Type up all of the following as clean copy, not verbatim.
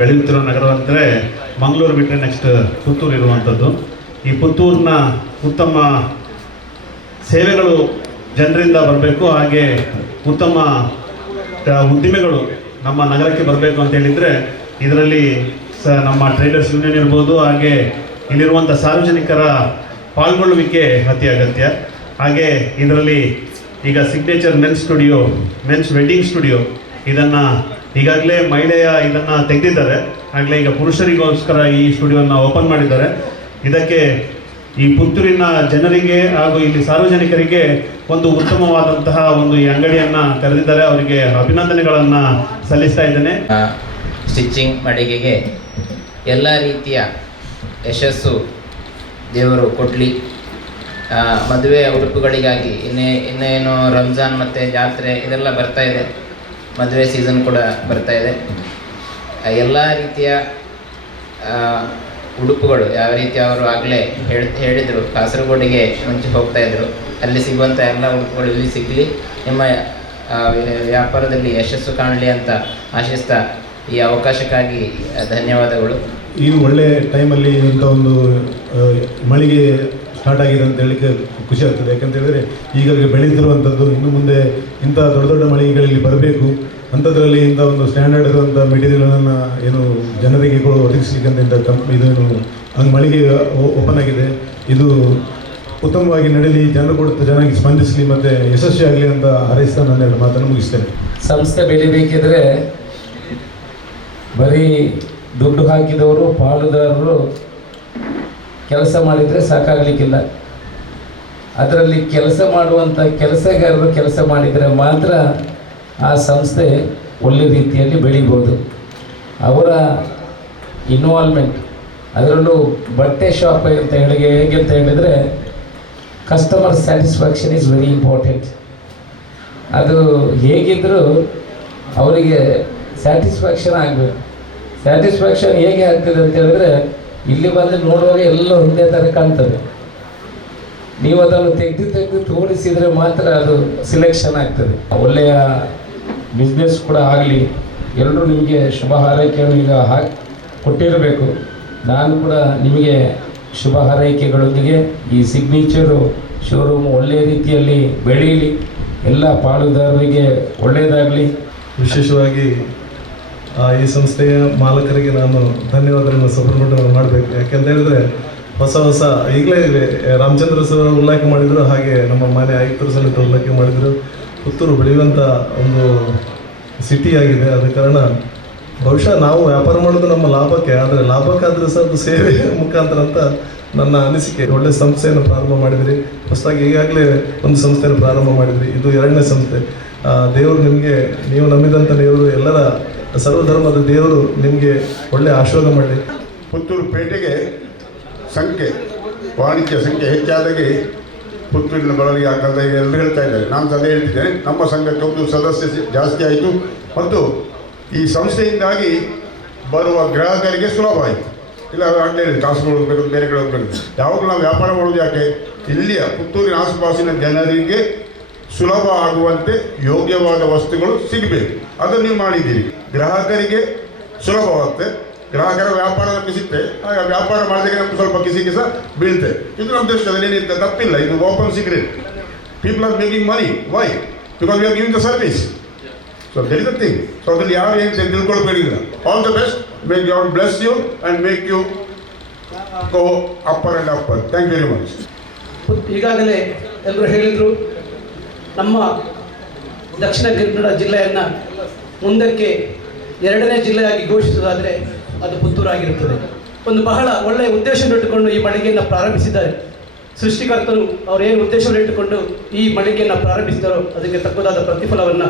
ಬೆಳೆಯುತ್ತಿರೋ ನಗರ ಅಂದರೆ ಮಂಗಳೂರು ಬಿಟ್ಟರೆ ನೆಕ್ಸ್ಟ್ ಪುತ್ತೂರು ಇರುವಂಥದ್ದು. ಈ ಪುತ್ತೂರಿನ ಉತ್ತಮ ಸೇವೆಗಳು ಜನರಿಂದ ಬರಬೇಕು, ಹಾಗೆ ಉತ್ತಮ ಉದ್ದಿಮೆಗಳು ನಮ್ಮ ನಗರಕ್ಕೆ ಬರಬೇಕು ಅಂತ ಹೇಳಿದರೆ ಇದರಲ್ಲಿ ನಮ್ಮ ಟ್ರೇಡರ್ಸ್ ಯೂನಿಯನ್ ಇರ್ಬೋದು, ಹಾಗೆ ಇಲ್ಲಿರುವಂಥ ಸಾರ್ವಜನಿಕರ ಪಾಲ್ಗೊಳ್ಳುವಿಕೆ ಅತಿ ಅಗತ್ಯ. ಹಾಗೆ ಇದರಲ್ಲಿ ಈಗ ಸಿಗ್ನೇಚರ್ ಮೆನ್ಸ್ ವೆಡ್ಡಿಂಗ್ ಸ್ಟುಡಿಯೋ ಇದನ್ನು ಈಗಾಗಲೇ ಮಹಿಳೆಯ ಇದನ್ನು ತೆಗೆದಿದ್ದಾರೆ. ಆಗಲೇ ಈಗ ಪುರುಷರಿಗೋಸ್ಕರ ಈ ಸ್ಟುಡಿಯೋನ ಓಪನ್ ಮಾಡಿದ್ದಾರೆ. ಇದಕ್ಕೆ ಈ ಪುತ್ತೂರಿನ ಜನರಿಗೆ ಹಾಗೂ ಇಲ್ಲಿ ಸಾರ್ವಜನಿಕರಿಗೆ ಒಂದು ಉತ್ತಮವಾದಂತಹ ಒಂದು ಈ ಅಂಗಡಿಯನ್ನು ತೆರೆದಿದ್ದಾರೆ. ಅವರಿಗೆ ಅಭಿನಂದನೆಗಳನ್ನು ಸಲ್ಲಿಸ್ತಾ ಇದ್ದೇನೆ. ಸ್ಟಿಚಿಂಗ್ ಮಳಿಗೆಗೆ ಎಲ್ಲ ರೀತಿಯ ಯಶಸ್ಸು ದೇವರು ಕೊಡಲಿ. ಮದುವೆ ಉಡುಪುಗಳಿಗಾಗಿ ಇನ್ನೇನು ರಂಜಾನ್ ಮತ್ತು ಜಾತ್ರೆ ಇದೆಲ್ಲ ಬರ್ತಾ ಇದೆ, ಮದುವೆ ಸೀಸನ್ ಕೂಡ ಬರ್ತಾ ಇದೆ. ಎಲ್ಲ ರೀತಿಯ ಉಡುಪುಗಳು ಯಾವ ರೀತಿ ಅವರು ಆಗಲೇ ಹೇಳಿದರು, ಕಾಸರಗೋಡಿಗೆ ಮುಂಚೆ ಹೋಗ್ತಾಯಿದ್ರು, ಅಲ್ಲಿ ಸಿಗುವಂಥ ಎಲ್ಲ ಉಡುಪುಗಳು ಇಲ್ಲಿ ಸಿಗಲಿ, ನಿಮ್ಮ ವ್ಯಾಪಾರದಲ್ಲಿ ಯಶಸ್ಸು ಕಾಣಲಿ ಅಂತ ಆಶಿಸ್ತಾ ಈ ಅವಕಾಶಕ್ಕಾಗಿ ಧನ್ಯವಾದಗಳು. ಈ ಒಳ್ಳೆಯ ಟೈಮಲ್ಲಿ ಇಂಥ ಒಂದು ಮಳಿಗೆ ಸ್ಟಾರ್ಟ್ ಆಗಿದೆ ಅಂತ ಹೇಳಲಿಕ್ಕೆ ಖುಷಿ ಆಗ್ತದೆ. ಯಾಕಂತ ಹೇಳಿದರೆ ಈಗ ಬೆಳೀತಿರುವಂಥದ್ದು ಇನ್ನು ಮುಂದೆ ಇಂಥ ದೊಡ್ಡ ದೊಡ್ಡ ಮಳಿಗೆಗಳಲ್ಲಿ ಬರಬೇಕು, ಅಂಥದ್ರಲ್ಲಿ ಇಂಥ ಒಂದು ಸ್ಟ್ಯಾಂಡರ್ಡ್ ಇರುವಂಥ ಮೆಟೀರಿಯಲನ್ನು ಏನು ಜನರಿಗೆ ಒದಗಿಸಲಿಕ್ಕಂತ ಇಂಥ ಇದೇನು ಹಂಗೆ ಮಳಿಗೆ ಓಪನ್ ಆಗಿದೆ. ಇದು ಉತ್ತಮವಾಗಿ ನಡೆಯಲಿ, ಜನರು ಕೂಡ ಚೆನ್ನಾಗಿ ಸ್ಪಂದಿಸಲಿ ಮತ್ತು ಯಶಸ್ವಿಯಾಗಲಿ ಅಂತ ಹಾರೈಸ್ತಾ ನಾನು ಮಾತನ್ನು ಮುಗಿಸ್ತೇನೆ. ಸಂಸ್ಥೆ ಬೆಳಿಬೇಕಿದ್ರೆ ಬರೀ ದುಡ್ಡು ಹಾಕಿದವರು ಪಾಲುದಾರರು ಕೆಲಸ ಮಾಡಿದರೆ ಸಾಕಾಗಲಿಕ್ಕಿಲ್ಲ. ಅದರಲ್ಲಿ ಕೆಲಸ ಮಾಡುವಂಥ ಕೆಲಸಗಾರರು ಕೆಲಸ ಮಾಡಿದರೆ ಮಾತ್ರ ಆ ಸಂಸ್ಥೆ ಒಳ್ಳೆ ರೀತಿಯಲ್ಲಿ ಬೆಳೀಬೋದು. ಅವರ ಇನ್ವಾಲ್ವ್ಮೆಂಟ್, ಅದರಲ್ಲೂ ಬಟ್ಟೆ ಶಾಪ್ ಅಂತ ಹೇಗೆ ಅಂತ ಹೇಳಿದರೆ customer satisfaction is very important. ಅದು ಹೇಗಿದ್ದರೂ ಅವರಿಗೆ ಸ್ಯಾಟಿಸ್ಫ್ಯಾಕ್ಷನ್ ಆಗಬೇಕು. ಸ್ಯಾಟಿಸ್ಫ್ಯಾಕ್ಷನ್ ಹೇಗೆ ಆಗ್ತದೆ ಅಂತ ಹೇಳಿದ್ರೆ ಇಲ್ಲಿ ಬಂದು ನೋಡುವಾಗ ಎಲ್ಲ ಒಂದೇ ಥರ ಕಾಣ್ತದೆ. ನೀವು ಅದನ್ನು ತೆಗೆದು ತೋರಿಸಿದರೆ ಮಾತ್ರ ಅದು ಸಿಲೆಕ್ಷನ್ ಆಗ್ತದೆ. ಒಳ್ಳೆಯ ಬಿಸ್ನೆಸ್ ಕೂಡ ಆಗಲಿ. ಎಲ್ಲರೂ ನಿಮಗೆ ಶುಭ ಹಾರೈಕೆಯನ್ನು ಈಗ ಕೊಟ್ಟಿರಬೇಕು. ನಾನು ಕೂಡ ನಿಮಗೆ ಶುಭ ಹಾರೈಕೆಗಳೊಂದಿಗೆ ಈ ಸಿಗ್ನೇಚರು ಶೋರೂಮ್ ಒಳ್ಳೆಯ ರೀತಿಯಲ್ಲಿ ಬೆಳೀಲಿ, ಎಲ್ಲ ಪಾಲುದಾರರಿಗೆ ಒಳ್ಳೆಯದಾಗಲಿ. ವಿಶೇಷವಾಗಿ ಈ ಸಂಸ್ಥೆಯ ಮಾಲಕರಿಗೆ ನಾನು ಧನ್ಯವಾದಗಳನ್ನು ಸಮರ್ಪಣೆ ಮಾಡಬೇಕು. ಯಾಕೆಂತ ಹೇಳಿದ್ರೆ ಹೊಸ ಈಗಲೇ ರಾಮಚಂದ್ರ ಸರ್ ಉಲ್ಲೇಖ ಮಾಡಿದರು, ಹಾಗೆ ನಮ್ಮ ಮನೆ ಆಯುಕ್ತರು ಸಮೇತ ಉಲ್ಲೇಖ ಮಾಡಿದರು. ಪುತ್ತೂರು ಬೆಳೆಯುವಂಥ ಒಂದು ಸಿಟಿ ಆಗಿದೆ. ಆದ ಕಾರಣ ಬಹುಶಃ ನಾವು ವ್ಯಾಪಾರ ಮಾಡೋದು ನಮ್ಮ ಲಾಭಕ್ಕೆ, ಆದರೆ ಲಾಭಕ್ಕಾದರೂ ಸಹ ಅದು ಸೇವೆ ಮುಖಾಂತರ ಅಂತ ನನ್ನ ಅನಿಸಿಕೆ. ಒಳ್ಳೆಯ ಸಂಸ್ಥೆಯನ್ನು ಪ್ರಾರಂಭ ಮಾಡಿದ್ರಿ. ಹೊಸದಾಗಿ ಈಗಾಗಲೇ ಒಂದು ಸಂಸ್ಥೆಯನ್ನು ಪ್ರಾರಂಭ ಮಾಡಿದ್ರಿ, ಇದು 2ನೇ ಸಂಸ್ಥೆ. ದೇವರು ನಿಮಗೆ, ನೀವು ನಂಬಿದಂಥ ದೇವರು, ಎಲ್ಲರ ಸರ್ವಧರ್ಮದ ದೇವರು ನಿಮಗೆ ಒಳ್ಳೆಯ ಆಶೀರ್ವಾದ ಮಾಡಲಿ. ಪುತ್ತೂರು ಪೇಟೆಗೆ ವಾಣಿಜ್ಯ ಸಂಖ್ಯೆ ಹೆಚ್ಚಾದಾಗೆ ಪುತ್ತೂರಿನ ಬರೋರಿಗೆ ಆಗಂತ ಎಲ್ಲರೂ ಹೇಳ್ತಾ ಇದ್ದಾರೆ. ನಾನು ಅದೇ ಹೇಳ್ತಿದ್ದೇನೆ, ನಮ್ಮ ಸಂಘಕ್ಕೆ ಒಂದು ಸದಸ್ಯ ಜಾಸ್ತಿ ಆಯಿತು ಮತ್ತು ಈ ಸಂಸ್ಥೆಯಿಂದಾಗಿ ಬರುವ ಗ್ರಾಹಕರಿಗೆ ಸುಲಭ ಆಯಿತು. ಇಲ್ಲ ಅಡ್ಡ ಕಾಸು ಹೋಗಬೇಕು, ಬೇರೆ ಕಡೆ ಹೋಗಬೇಕು, ಯಾವಾಗಲೂ ನಾವು ವ್ಯಾಪಾರ ಮಾಡೋದು ಯಾಕೆ, ಇಲ್ಲಿಯ ಪುತ್ತೂರಿನ ಆಸುಪಾಸಿನ ಜನರಿಗೆ ಸುಲಭ ಆಗುವಂತೆ ಯೋಗ್ಯವಾದ ವಸ್ತುಗಳು ಸಿಗಬೇಕು. ಅದನ್ನು ನೀವು ಮಾಡಿದ್ದೀರಿ. ಗ್ರಾಹಕರಿಗೆ ಸುಲಭವಾಗುತ್ತೆ, ಗ್ರಾಹಕರ ವ್ಯಾಪಾರ ನಮಗೆ ಸಿಗ್ತೆ, ಆಗ ವ್ಯಾಪಾರ ಮಾಡಿದಾಗ ನಮ್ಗೆ ಸ್ವಲ್ಪ ಕಿಸ ಬೀಳ್ತೆ. ಇದು ನಮ್ಮ ದೇಶದಲ್ಲಿ ಏನಿಂತ ತಪ್ಪಿಲ್ಲ, ಇದು open secret. People are making money. Why? Because we are giving the service. So that is the thing. So ಅದ್ರಲ್ಲಿ ಯಾರು ಏನು ತಿಳ್ಕೊಳ್ಬೇಕಿಲ್ಲ. All the best. Make God bless you and make you go upper and upper. Thank you very much. ಈಗಾಗಲೇ ಎಲ್ಲರೂ ಹೇಳಿದರು, ನಮ್ಮ ದಕ್ಷಿಣ ಕನ್ನಡ ಜಿಲ್ಲೆಯನ್ನು ಮುಂದಕ್ಕೆ 2ನೇ ಜಿಲ್ಲೆಯಾಗಿ ಘೋಷಿಸುವುದಾದರೆ ಅದು ಪುತ್ತೂರಾಗಿರುತ್ತದೆ. ಒಂದು ಬಹಳ ಒಳ್ಳೆಯ ಉದ್ದೇಶವನ್ನಿಟ್ಟುಕೊಂಡು ಈ ಮಳಿಗೆಯನ್ನು ಪ್ರಾರಂಭಿಸಿದ್ದಾರೆ ಸೃಷ್ಟಿಕರ್ತರು. ಅವರು ಏನು ಉದ್ದೇಶವನ್ನು ಇಟ್ಟುಕೊಂಡು ಈ ಮಳಿಗೆಯನ್ನು ಪ್ರಾರಂಭಿಸಿದರೋ ಅದಕ್ಕೆ ತಕ್ಕದಾದ ಪ್ರತಿಫಲವನ್ನು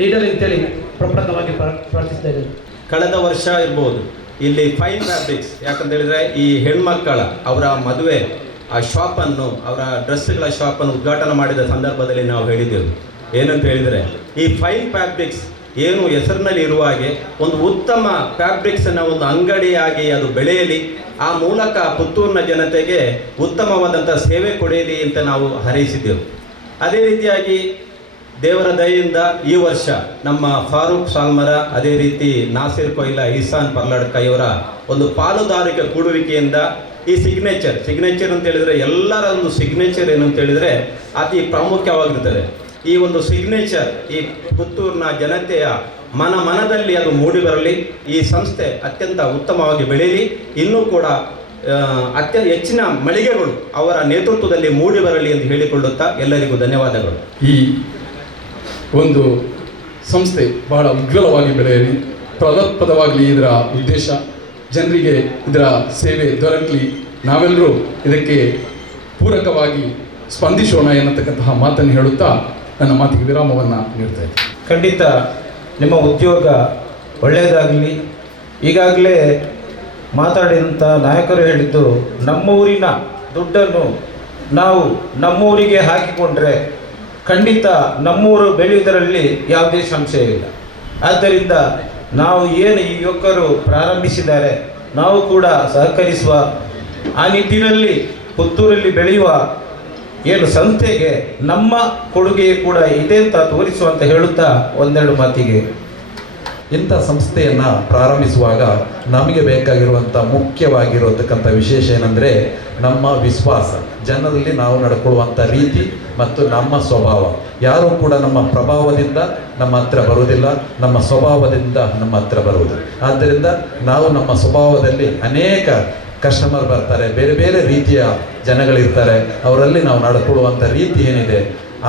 ನೀಡಲಿ ಅಂತೇಳಿ ಪ್ರಪ್ರಥಮವಾಗಿ ಪ್ರಾರ್ಥಿಸ್ತಾ ಇದ್ದಾರೆ. ಕಳೆದ ವರ್ಷ ಇರ್ಬೋದು ಇಲ್ಲಿ ಫೈನ್ ಫ್ಯಾಬ್ರಿಕ್ಸ್, ಯಾಕಂತ ಹೇಳಿದರೆ ಈ ಹೆಣ್ಮಕ್ಕಳ ಅವರ ಮದುವೆ ಆ ಶಾಪನ್ನು, ಅವರ ಡ್ರೆಸ್ಗಳ ಶಾಪನ್ನು ಉದ್ಘಾಟನೆ ಮಾಡಿದ ಸಂದರ್ಭದಲ್ಲಿ ನಾವು ಹೇಳಿದ್ದೆವು. ಏನಂತ ಹೇಳಿದರೆ ಈ ಫೈನ್ ಫ್ಯಾಬ್ರಿಕ್ಸ್ ಏನು ಹೆಸರಿನಲ್ಲಿ ಇರುವ ಹಾಗೆ ಒಂದು ಉತ್ತಮ ಫ್ಯಾಬ್ರಿಕ್ಸನ್ನು ಒಂದು ಅಂಗಡಿಯಾಗಿ ಅದು ಬೆಳೆಯಲಿ, ಆ ಮೂಲಕ ಪುತ್ತೂರಿನ ಜನತೆಗೆ ಉತ್ತಮವಾದಂಥ ಸೇವೆ ಕೊಡೆಯಲಿ ಅಂತ ನಾವು ಹಾರೈಸಿದ್ದೆವು. ಅದೇ ರೀತಿಯಾಗಿ ದೇವರ ದಯೆಯಿಂದ ಈ ವರ್ಷ ನಮ್ಮ ಫಾರೂಕ್ ಸಾಲ್ಮರ, ಅದೇ ರೀತಿ ನಾಸಿರ್ ಕೊಯ್ಲಾ, ಇಹ್ಸಾನ್ ಪರ್ಲಾಡ್ಕ ಇವರ ಒಂದು ಪಾಲುದಾರಿಕೆ ಕೂಡುವಿಕೆಯಿಂದ ಈ ಸಿಗ್ನೇಚರ್ ಅಂತ ಹೇಳಿದರೆ ಎಲ್ಲರ ಒಂದು ಸಿಗ್ನೇಚರ್ ಏನು ಅಂತ ಹೇಳಿದರೆ ಅತಿ ಪ್ರಾಮುಖ್ಯವಾಗಿರುತ್ತದೆ. ಈ ಒಂದು ಸಿಗ್ನೇಚರ್ ಈ ಪುತ್ತೂರಿನ ಜನತೆಯ ಮನದಲ್ಲಿ ಅದು ಮೂಡಿ ಬರಲಿ, ಈ ಸಂಸ್ಥೆ ಅತ್ಯಂತ ಉತ್ತಮವಾಗಿ ಬೆಳೀಲಿ, ಇನ್ನೂ ಕೂಡ ಹೆಚ್ಚಿನ ಮಳಿಗೆಗಳು ಅವರ ನೇತೃತ್ವದಲ್ಲಿ ಮೂಡಿ ಬರಲಿ ಎಂದು ಹೇಳಿಕೊಳ್ಳುತ್ತಾ ಎಲ್ಲರಿಗೂ ಧನ್ಯವಾದಗಳು. ಈ ಒಂದು ಸಂಸ್ಥೆ ಬಹಳ ಉಜ್ವಲವಾಗಿ ಬೆಳೆಯಲಿ, ಫಲಪ್ರದವಾಗಲಿ ಇದರ ಉದ್ದೇಶ, ಜನರಿಗೆ ಇದರ ಸೇವೆ ದೊರಕಲಿ, ನಾವೆಲ್ಲರೂ ಇದಕ್ಕೆ ಪೂರಕವಾಗಿ ಸ್ಪಂದಿಸೋಣ ಎನ್ನತಕ್ಕಂತಹ ಮಾತನ್ನು ಹೇಳುತ್ತಾ ನನ್ನ ಮಾತಿಗೆ ವಿರಾಮವನ್ನು ನೀಡ್ತಾ ಇದ್ದೀನಿ. ಖಂಡಿತ ನಿಮ್ಮ ಉದ್ಯೋಗ ಒಳ್ಳೆಯದಾಗಲಿ. ಈಗಾಗಲೇ ಮಾತಾಡಿದಂಥ ನಾಯಕರು ಹೇಳಿದ್ದು, ನಮ್ಮೂರಿನ ದುಡ್ಡನ್ನು ನಾವು ನಮ್ಮೂರಿಗೆ ಹಾಕಿಕೊಂಡ್ರೆ ಖಂಡಿತ ನಮ್ಮೂರು ಬೆಳೆಯುವುದರಲ್ಲಿ ಯಾವುದೇ ಸಂಶಯ ಇಲ್ಲ. ಆದ್ದರಿಂದ ನಾವು ಏನು ಈ ಯುವಕರು ಪ್ರಾರಂಭಿಸಿದ್ದಾರೆ ನಾವು ಕೂಡ ಸಹಕರಿಸುವ, ಆ ನಿಟ್ಟಿನಲ್ಲಿ ಪುತ್ತೂರಲ್ಲಿ ಬೆಳೆಯುವ ಏನು ಸಂಸ್ಥೆಗೆ ನಮ್ಮ ಕೊಡುಗೆ ಕೂಡ ಇದೆ ಅಂತ ತೋರಿಸುವಂತ ಹೇಳುತ್ತಾ ಒಂದೆರಡು ಮಾತಿಗೆ, ಇಂಥ ಸಂಸ್ಥೆಯನ್ನು ಪ್ರಾರಂಭಿಸುವಾಗ ನಮಗೆ ಬೇಕಾಗಿರುವಂಥ ಮುಖ್ಯವಾಗಿರತಕ್ಕಂಥ ವಿಶೇಷ ಏನಂದರೆ ನಮ್ಮ ವಿಶ್ವಾಸ, ಜನರಲ್ಲಿ ನಾವು ನಡ್ಕೊಳ್ಳುವಂಥ ರೀತಿ ಮತ್ತು ನಮ್ಮ ಸ್ವಭಾವ. ಯಾರೂ ಕೂಡ ನಮ್ಮ ಪ್ರಭಾವದಿಂದ ನಮ್ಮ ಹತ್ರ ಬರುವುದಿಲ್ಲ, ನಮ್ಮ ಸ್ವಭಾವದಿಂದ ನಮ್ಮ ಹತ್ರ ಬರುವುದು. ಆದ್ದರಿಂದ ನಾವು ನಮ್ಮ ಸ್ವಭಾವದಲ್ಲಿ ಅನೇಕ ಕಸ್ಟಮರ್ ಬರ್ತಾರೆ, ಬೇರೆ ಬೇರೆ ರೀತಿಯ ಜನಗಳಿರ್ತಾರೆ, ಅವರಲ್ಲಿ ನಾವು ನಡ್ಕೊಳ್ಳುವಂಥ ರೀತಿ ಏನಿದೆ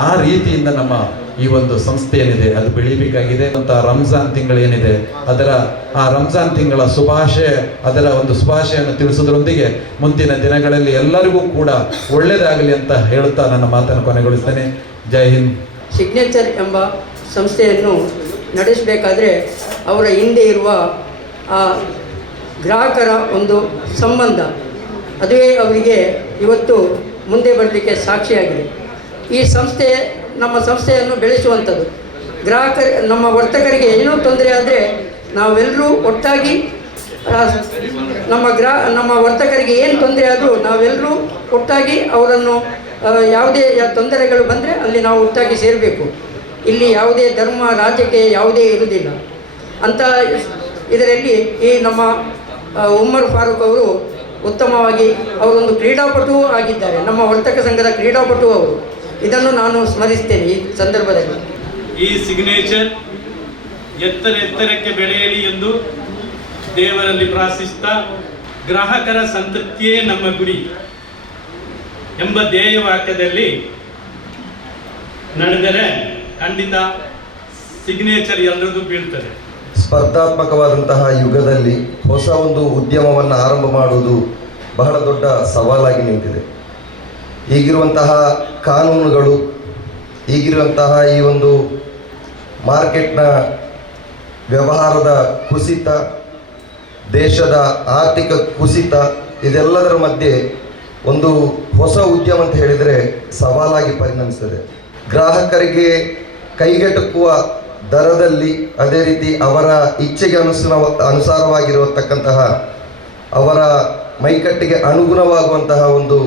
ಆ ರೀತಿಯಿಂದ ನಮ್ಮ ಈ ಒಂದು ಸಂಸ್ಥೆ ಏನಿದೆ ಅದು ಬೆಳೀಬೇಕಾಗಿದೆ ಅಂತ. ರಂಜಾನ್ ತಿಂಗಳೇನಿದೆ ಆ ರಂಜಾನ್ ತಿಂಗಳ ಅದರ ಒಂದು ಶುಭಾಶಯನ್ನು ತಿಳಿಸೋದ್ರೊಂದಿಗೆ ಮುಂದಿನ ದಿನಗಳಲ್ಲಿ ಎಲ್ಲರಿಗೂ ಕೂಡ ಒಳ್ಳೆಯದಾಗಲಿ ಅಂತ ಹೇಳುತ್ತಾ ನನ್ನ ಮಾತನ್ನು ಕೊನೆಗೊಳಿಸ್ತೇನೆ. ಜೈ ಹಿಂದ್. ಸಿಗ್ನೇಚರ್ ಎಂಬ ಸಂಸ್ಥೆಯನ್ನು ನಡೆಸಬೇಕಾದ್ರೆ ಅವರ ಹಿಂದೆ ಇರುವ ಆ ಗ್ರಾಹಕರ ಒಂದು ಸಂಬಂಧ, ಅದುವೇ ಅವರಿಗೆ ಇವತ್ತು ಮುಂದೆ ಬರಲಿಕ್ಕೆ ಸಾಕ್ಷಿಯಾಗಿದೆ. ಈ ಸಂಸ್ಥೆ ನಮ್ಮ ಸಂಸ್ಥೆಯನ್ನು ಬೆಳೆಸುವಂಥದ್ದು, ನಮ್ಮ ವರ್ತಕರಿಗೆ ಏನೋ ತೊಂದರೆ ಆದರೆ ನಾವೆಲ್ಲರೂ ಒಟ್ಟಾಗಿ ನಮ್ಮ ವರ್ತಕರಿಗೆ ಏನು ತೊಂದರೆ ಆದರೂ ನಾವೆಲ್ಲರೂ ಒಟ್ಟಾಗಿ ಅವರನ್ನು ಯಾವುದೇ ತೊಂದರೆಗಳು ಬಂದರೆ ಅಲ್ಲಿ ನಾವು ಒಟ್ಟಾಗಿ ಸೇರಬೇಕು. ಇಲ್ಲಿ ಯಾವುದೇ ಧರ್ಮ ರಾಜ್ಯಕ್ಕೆ ಯಾವುದೇ ಇರುವುದಿಲ್ಲ ಅಂತ. ಇದರಲ್ಲಿ ಈ ನಮ್ಮ ಉಮ್ಮರ್ ಫಾರೂಕ್ ಅವರು ಉತ್ತಮವಾಗಿ ಅವರೊಂದು ಕ್ರೀಡಾಪಟು ಆಗಿದ್ದಾರೆ, ನಮ್ಮ ವರ್ತಕ ಸಂಘದ ಕ್ರೀಡಾಪಟು ಅವರು. ಇದನ್ನು ನಾನು ಸ್ಮರಿಸ್ತೇನೆ ಈ ಸಂದರ್ಭದಲ್ಲಿ. ಈ ಸಿಗ್ನೇಚರ್ ಎತ್ತರಕ್ಕೆ ಬೆಳೆಯಲಿ ಎಂದು ದೇವರಲ್ಲಿ ಪ್ರಾರ್ಥಿಸ್ತಾ, ಗ್ರಾಹಕರ ಸಂತೃಪ್ತಿಯೇ ನಮ್ಮ ಗುರಿ ಎಂಬ ಧ್ಯೇಯ ವಾಕ್ಯದಲ್ಲಿ ನಡೆದರೆ ಖಂಡಿತ ಸಿಗ್ನೇಚರ್ ಎಲ್ಲರದ್ದು ಬೀಳ್ತದೆ. ಸ್ಪರ್ಧಾತ್ಮಕವಾದಂತಹ ಯುಗದಲ್ಲಿ ಹೊಸ ಒಂದು ಉದ್ಯಮವನ್ನು ಆರಂಭ ಮಾಡುವುದು ಬಹಳ ದೊಡ್ಡ ಸವಾಲಾಗಿ ನಿಂತಿದೆ. ಈಗಿರುವಂತಹ ಕಾನೂನುಗಳು, ಈಗಿರುವಂತಹ ಈ ಒಂದು ಮಾರ್ಕೆಟ್ನ ವ್ಯವಹಾರದ ಕುಸಿತ, ದೇಶದ ಆರ್ಥಿಕ ಕುಸಿತ, ಇದೆಲ್ಲದರ ಮಧ್ಯೆ ಒಂದು ಹೊಸ ಉದ್ಯಮ ಅಂತ ಹೇಳಿದರೆ ಸವಾಲಾಗಿ ಪರಿಣಮಿಸ್ತದೆ. ಗ್ರಾಹಕರಿಗೆ ಕೈಗೆಟುಕುವ ದರದಲ್ಲಿ, ಅದೇ ರೀತಿ ಅವರ ಇಚ್ಛೆಗೆ ಅನುಸಾರವಾಗಿರತಕ್ಕಂತಹ ಅವರ ಮೈಕಟ್ಟಿಗೆ ಅನುಗುಣವಾಗುವಂತಹ ಒಂದು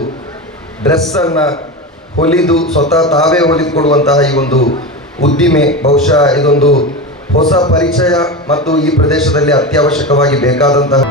ಡ್ರೆಸ್ಸನ್ನು ಹೊಲಿದು ಸ್ವತಃ ತಾವೇ ಹೊಲಿದುಕೊಡುವಂತಹ ಈ ಒಂದು ಉದ್ದಿಮೆ ಬಹುಶಃ ಇದೊಂದು ಹೊಸ ಪರಿಚಯ ಮತ್ತು ಈ ಪ್ರದೇಶದಲ್ಲಿ ಅತ್ಯವಶ್ಯಕವಾಗಿ ಬೇಕಾದಂತಹ